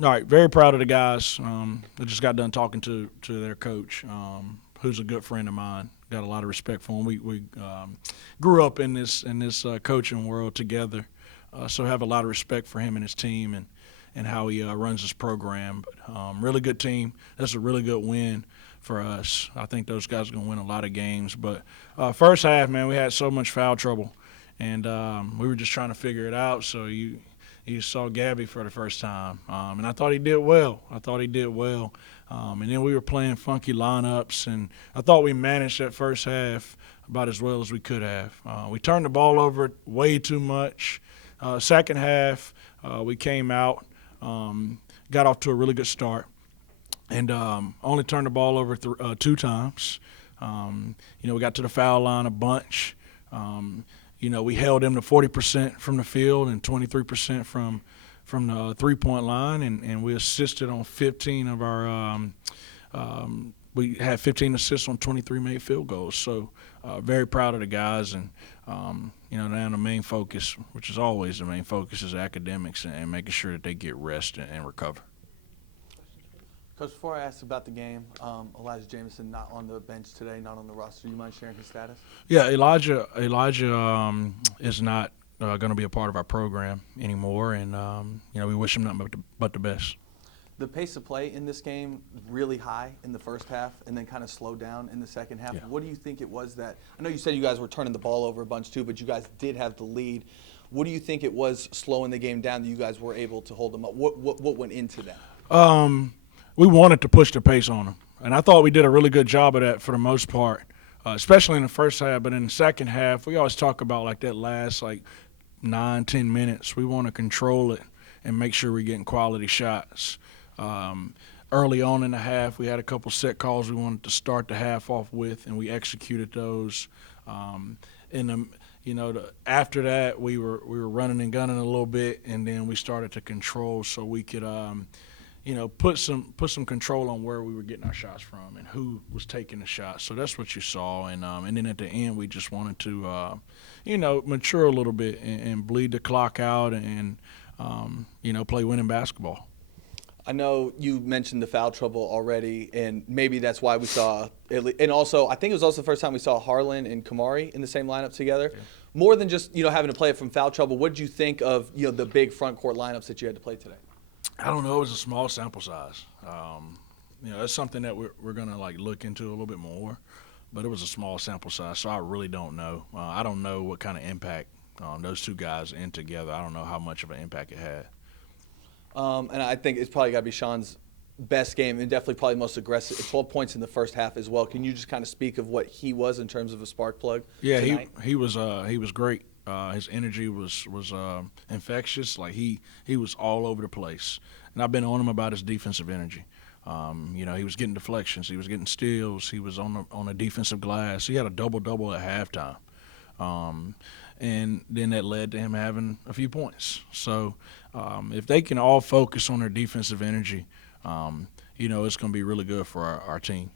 All right, very proud of the guys. I just got done talking to their coach, who's a good friend of mine. Got a lot of respect for him. We grew up in this coaching world together, so have a lot of respect for him and his team and how he runs his program. But really good team. That's a really good win for us. I think those guys are going to win a lot of games. But first half, man, we had so much foul trouble, and we were just trying to figure it out. So you saw Gabby for the first time, and I thought he did well. And then we were playing funky lineups, and I thought we managed that first half about as well as we could have. We turned the ball over way too much. Second half, we came out, got off to a really good start, and only turned the ball over two times. We got to the foul line a bunch. We held them to 40% from the field and 23% from the three-point line, and we assisted on 15 of our we had 15 assists on 23 made field goals. So very proud of the guys, and now the main focus, which is always the main focus, is academics and making sure that they get rest and recover. Coach, before I ask about the game, Elijah Jamison not on the bench today, not on the roster. Do you mind sharing his status? Yeah, Elijah is not going to be a part of our program anymore, and we wish him nothing but the best. The pace of play in this game really high in the first half and then kind of slowed down in the second half. Yeah. What do you think it was that – I know you said you guys were turning the ball over a bunch too, but you guys did have the lead. What do you think it was slowing the game down that you guys were able to hold them up? What went into that? We wanted to push the pace on them, and I thought we did a really good job of that for the most part, especially in the first half. But in the second half, we always talk about like that last 9-10 minutes. We want to control it and make sure we're getting quality shots. Early on in the half, we had a couple set calls we wanted to start the half off with, and we executed those. After that, we were running and gunning a little bit, and then we started to control so we could put some control on where we were getting our shots from and who was taking the shots. So that's what you saw, and then at the end we just wanted to mature a little bit and bleed the clock out and play winning basketball. I know you mentioned the foul trouble already, and maybe that's why we saw – and also I think it was also the first time we saw Harlan and Kamari in the same lineup together. Yeah. More than just having to play it from foul trouble, what did you think of the big front court lineups that you had to play today? I don't know. It was a small sample size. That's something that we're going to look into a little bit more, but it was a small sample size, so I really don't know. I don't know what kind of impact those two guys in together. I don't know how much of an impact it had. And I think it's probably got to be Sean's best game and definitely probably most aggressive. 12 points in the first half as well. Can you just kind of speak of what he was in terms of a spark plug? Yeah, tonight? he was great. His energy was infectious. He was all over the place, and I've been on him about his defensive energy. He was getting deflections, he was getting steals, he was on a defensive glass. He had a double at halftime, and then that led to him having a few points. So if they can all focus on their defensive energy, it's going to be really good for our team.